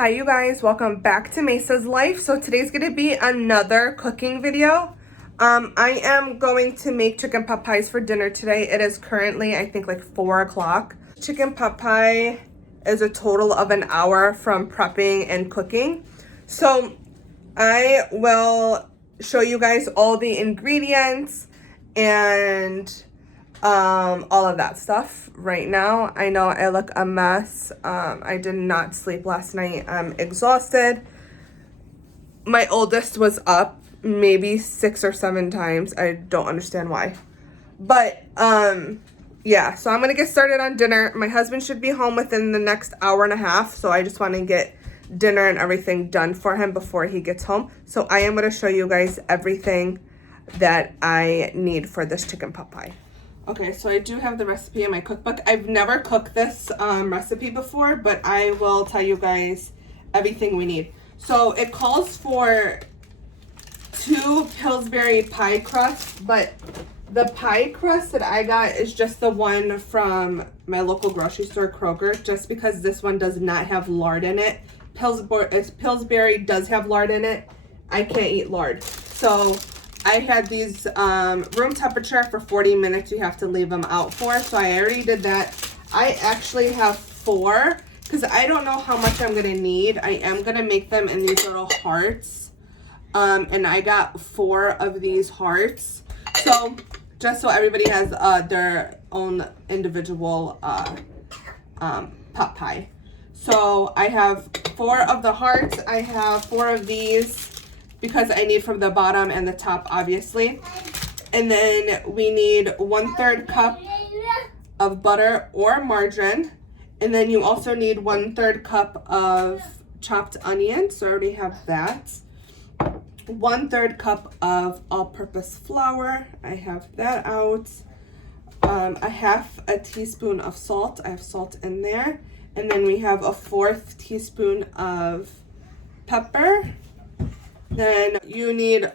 Hi you guys, welcome back to Mesa's Life. So today's gonna be another cooking video. I am going to make chicken pot pies for dinner today. It is currently, I think, like 4 o'clock. Chicken pot pie is a total of an hour from prepping and cooking. So I will show you guys all the ingredients and all of that stuff right now. I know I look a mess. I did not sleep last night. I'm exhausted. My oldest was up maybe 6 or 7 times. I don't understand why. But yeah, so I'm gonna get started on dinner. My husband should be home within the next hour and a half, so I just want to get dinner and everything done for him before he gets home. So I am gonna show you guys everything that I need for this chicken pot pie. Okay, so I do have the recipe in my cookbook. I've never cooked this recipe before, but I will tell you guys everything we need. So it calls for 2 Pillsbury pie crusts, but the pie crust that I got is just the one from my local grocery store, Kroger, just because this one does not have lard in it. Pillsbury does have lard in it. I can't eat lard. So I had these room temperature for 40 minutes. You have to leave them out for. So I already did that. I actually have 4 because I don't know how much I'm going to need. I am going to make them in these little hearts. And I got 4 of these hearts. So just so everybody has their own individual pot pie. So I have 4 of the hearts. I have 4 of these because I need from the bottom and the top, obviously. And then we need 1/3 cup of butter or margarine. And then you also need 1/3 cup of chopped onion. So I already have that. 1/3 cup of all-purpose flour. I have that out. A 1/2 teaspoon of salt. I have salt in there. And then we have a 1/4 teaspoon of pepper. Then you need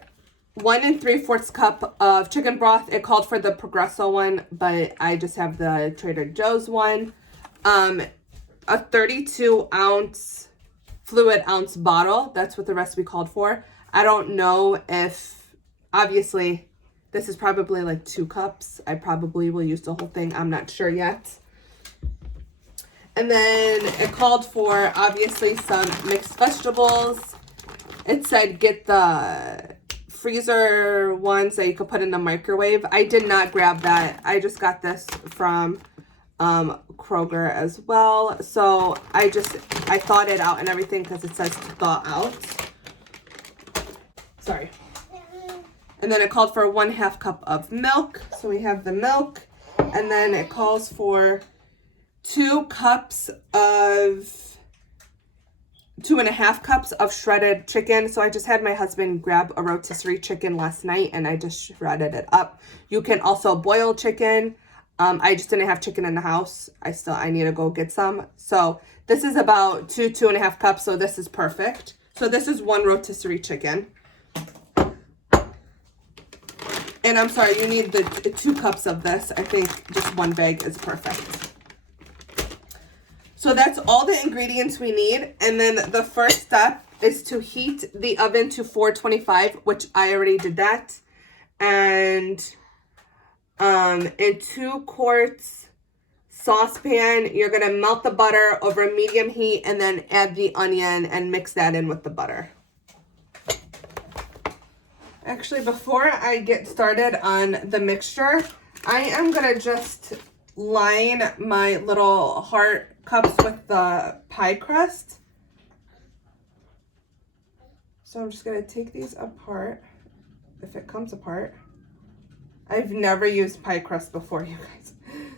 1 3/4 cup of chicken broth. It called for the Progresso one, but I just have the Trader Joe's one. A 32-ounce fluid ounce bottle. That's what the recipe called for. I don't know if, obviously, this is probably like 2 cups. I probably will use the whole thing. I'm not sure yet. And then it called for, obviously, some mixed vegetables. It said get the freezer ones that you could put in the microwave. I did not grab that. I just got this from Kroger as well. So I thawed it out and everything because it says to thaw out. Sorry. And then it called for 1/2 cup of milk. So we have the milk. And then it calls for 2 and a half cups of shredded chicken. So I just had my husband grab a rotisserie chicken last night and I just shredded it up. You can also boil chicken. I just didn't have chicken in the house. I need to go get some. So this is about 2.5 cups. So this is perfect. So this is 1 rotisserie chicken. And I'm sorry, you need the 2 cups of this. I think just 1 bag is perfect. So that's all the ingredients we need. And then the first step is to heat the oven to 425, which I already did that. And in 2 quarts saucepan, you're going to melt the butter over medium heat and then add the onion and mix that in with the butter. Actually, before I get started on the mixture, I am going to just line my little heart cups with the pie crust. So I'm just going to take these apart, if it comes apart. I've never used pie crust before, you guys.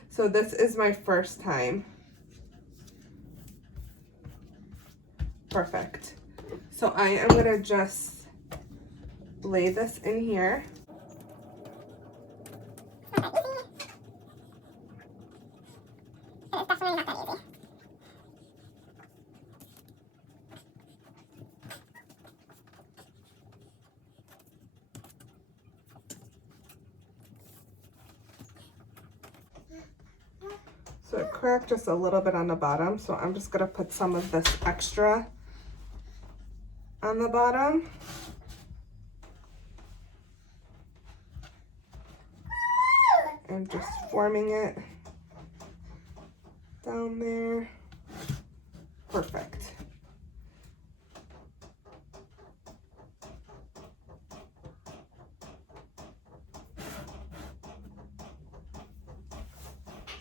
So this is my first time. Perfect. So I am going to just lay this in here. It's definitely not that easy. So it cracked just a little bit on the bottom, so I'm just gonna put some of this extra on the bottom. And just forming it down there. Perfect.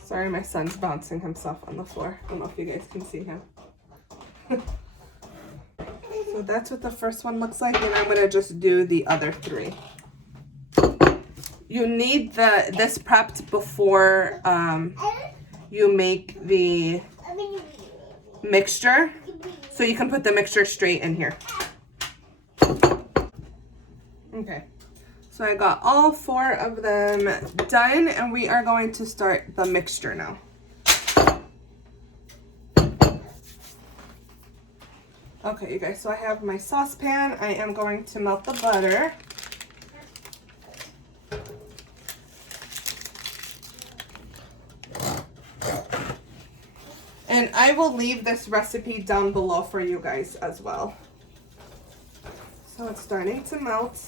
Sorry, my son's bouncing himself on the floor. I don't know if you guys can see him. So that's what the first one looks like, and I'm gonna just do the other 3. You need this prepped before you make the mixture, so you can put the mixture straight in here. Okay, so I got all 4 of them done, and we are going to start the mixture now. Okay, you guys, so I have my saucepan. I am going to melt the butter. And I will leave this recipe down below for you guys as well. So it's starting to melt.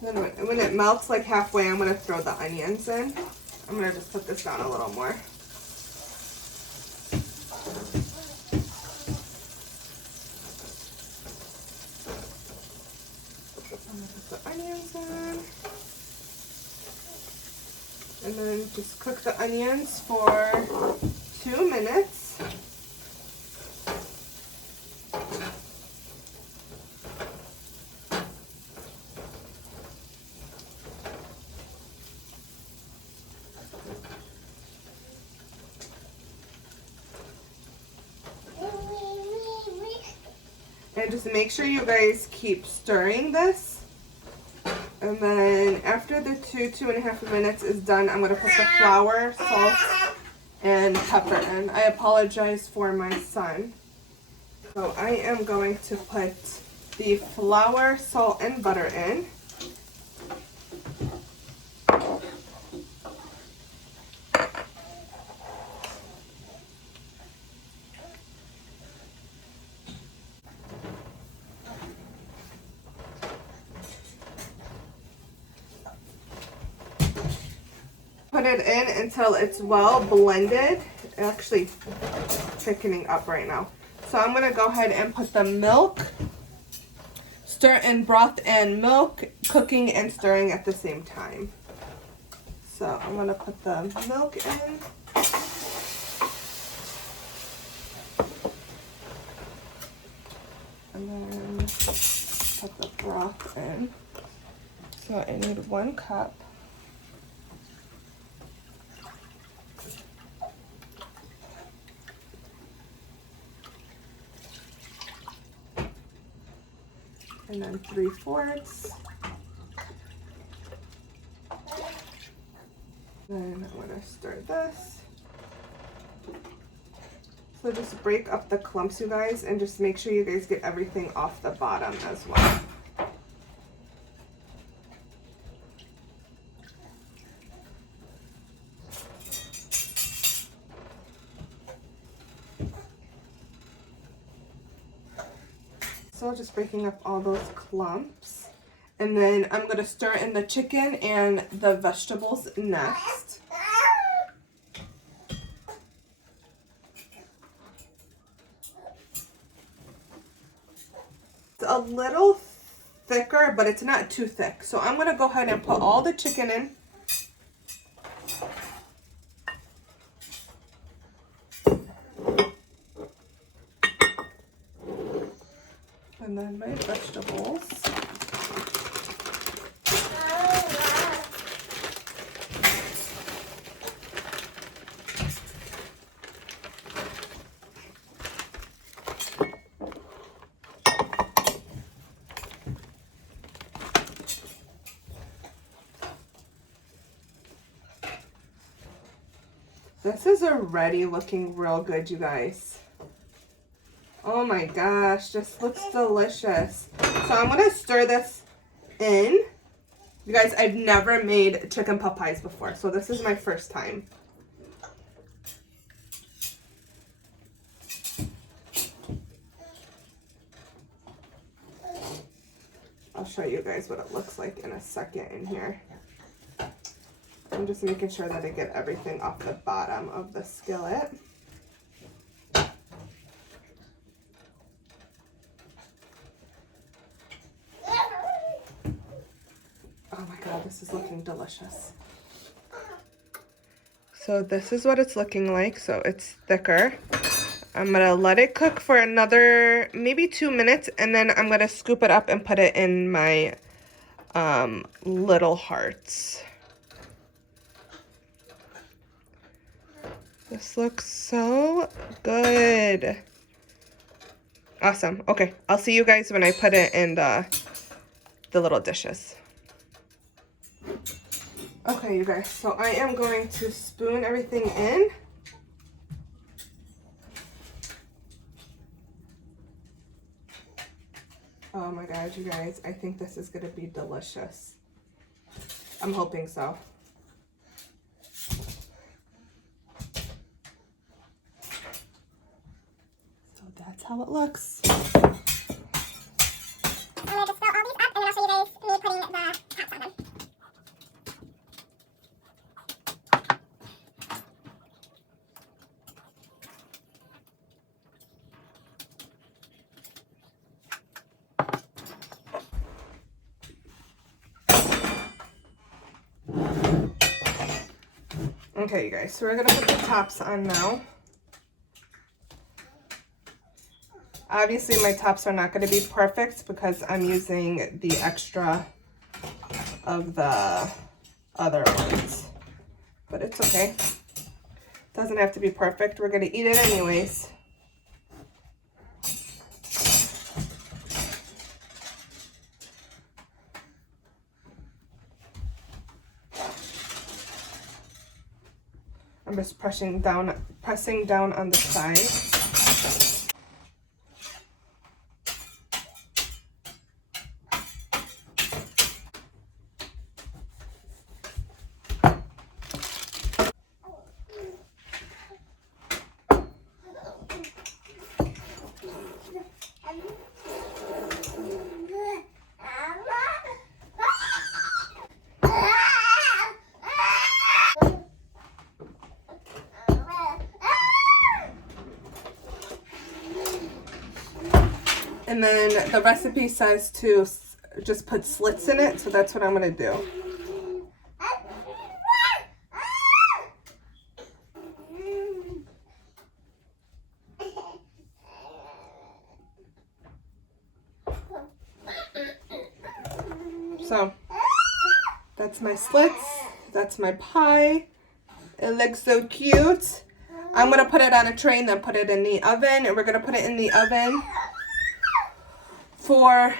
Then when it melts like halfway, I'm going to throw the onions in. I'm going to just put this down a little more. I'm going to put the onions in. And then just cook the onions for 2 minutes. And just make sure you guys keep stirring this. And then after the 2.5 minutes is done, I'm going to put the flour, salt, and pepper in. I apologize for my son. So I am going to put the flour, salt, and butter in. Put it in until it's well blended. It's actually thickening up right now. So I'm going to go ahead and put the milk, stir in broth and milk, cooking and stirring at the same time. So I'm going to put the milk in. And then put the broth in. So I need 1 cup. And then 3/4. Then I'm going to stir this. So just break up the clumps, you guys, and just make sure you guys get everything off the bottom as well. So just breaking up all those clumps. And then I'm going to stir in the chicken and the vegetables next. It's a little thicker, but it's not too thick. So I'm going to go ahead and put all the chicken in. And then my vegetables. This is already looking real good, you guys. Oh my gosh, this looks delicious. So I'm going to stir this in. You guys, I've never made chicken pot pies before, so this is my first time. I'll show you guys what it looks like in a second in here. I'm just making sure that I get everything off the bottom of the skillet. Oh my God, this is looking delicious. So this is what it's looking like. So it's thicker. I'm gonna let it cook for another maybe 2 minutes, and then I'm gonna scoop it up and put it in my little hearts. This looks so good. Awesome. Okay, I'll see you guys when I put it in the little dishes. Okay, you guys, so I am going to spoon everything in. Oh my God, you guys, I think this is gonna be delicious. I'm hoping so. So that's how it looks. I'm gonna just fill all these up, and then I'll show you guys me putting the tops on them. Okay, you guys, so we're gonna put the tops on now. Obviously, my tops are not gonna be perfect because I'm using the extra of the other ones, but it's okay. Doesn't have to be perfect. We're gonna eat it anyways. I'm just pressing down on the sides. And then the recipe says to just put slits in it, so that's what I'm gonna do. So that's my slits, that's my pie. It looks so cute. I'm gonna put it on a tray and then put it in the oven, and we're gonna put it in the oven for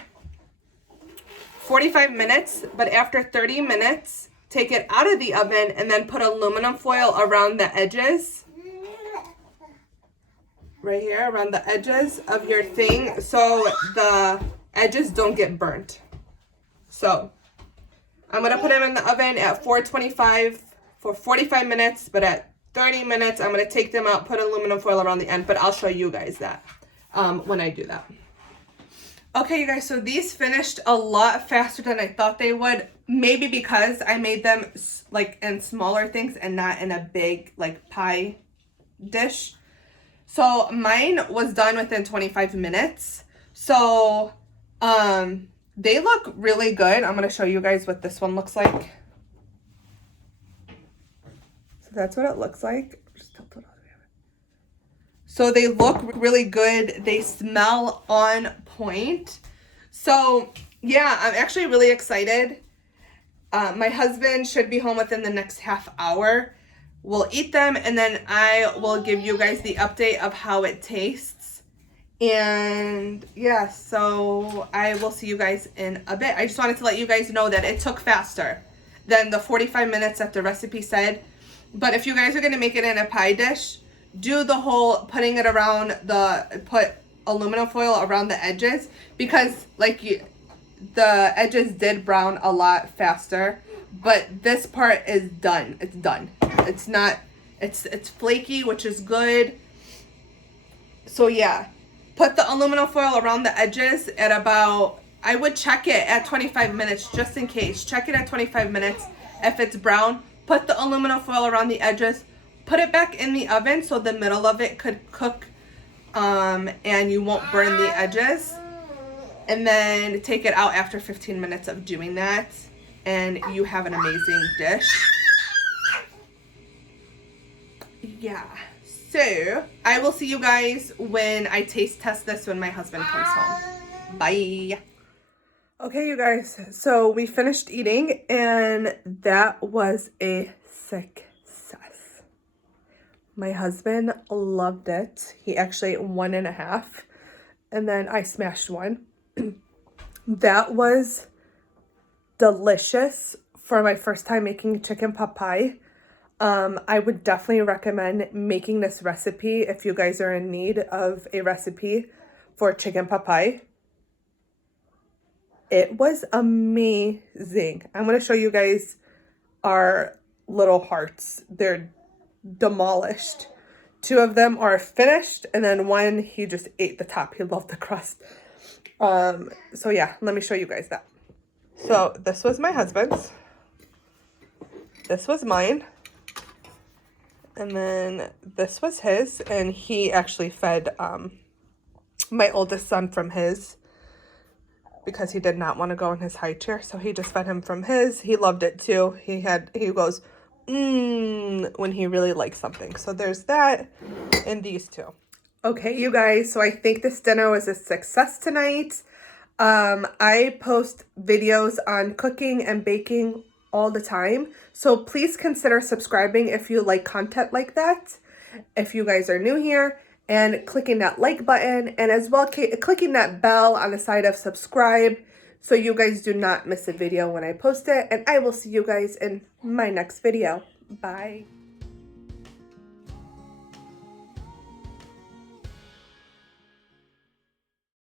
45 minutes, but after 30 minutes, take it out of the oven and then put aluminum foil around the edges. Right here, around the edges of your thing, so the edges don't get burnt. So, I'm gonna put them in the oven at 425 for 45 minutes, but at 30 minutes, I'm gonna take them out, put aluminum foil around the end, but I'll show you guys that when I do that. Okay, you guys, so these finished a lot faster than I thought they would. Maybe because I made them like in smaller things and not in a big like pie dish. So mine was done within 25 minutes. So they look really good. I'm going to show you guys what this one looks like. So that's what it looks like. Just tilt it all the way over. So they look really good. They smell on point. So yeah, I'm actually really excited. My husband should be home within the next half hour. We'll eat them, and then I will give you guys the update of how it tastes. And yeah, so I will see you guys in a bit. I just wanted to let you guys know that it took faster than the 45 minutes that the recipe said. But if you guys are going to make it in a pie dish, do the whole putting it around put aluminum foil around the edges, because like the edges did brown a lot faster, but this part is done. It's done. It's not, it's flaky, which is good. So yeah, put the aluminum foil around the edges at about, I would check it at 25 minutes just in case. Check it at 25 minutes. If it's brown, put the aluminum foil around the edges. Put it back in the oven so the middle of it could cook and you won't burn the edges. And then take it out after 15 minutes of doing that. And you have an amazing dish. Yeah. So, I will see you guys when I taste test this when my husband comes home. Bye. Okay, you guys. So, we finished eating and that was a success. My husband loved it. He actually ate 1.5. And then I smashed one. That was delicious for my first time making chicken pot pie. I would definitely recommend making this recipe if you guys are in need of a recipe for chicken pot pie. It was amazing. I'm going to show you guys our little hearts. They're demolished. 2 of them are finished, and then one, he just ate the top. He loved the crust. So yeah, let me show you guys that. So this was my husband's. This was mine. And then this was his, and he actually fed my oldest son from his because he did not want to go in his high chair, so he just fed him from his. He loved it too. He goes, when he really likes something. So there's that and these 2. Okay, you guys, so I think this dinner was a success tonight. I post videos on cooking and baking all the time, so please consider subscribing if you like content like that, if you guys are new here, and clicking that like button, and as well clicking that bell on the side of subscribe so you guys do not miss a video when I post it. And I will see you guys in my next video. Bye.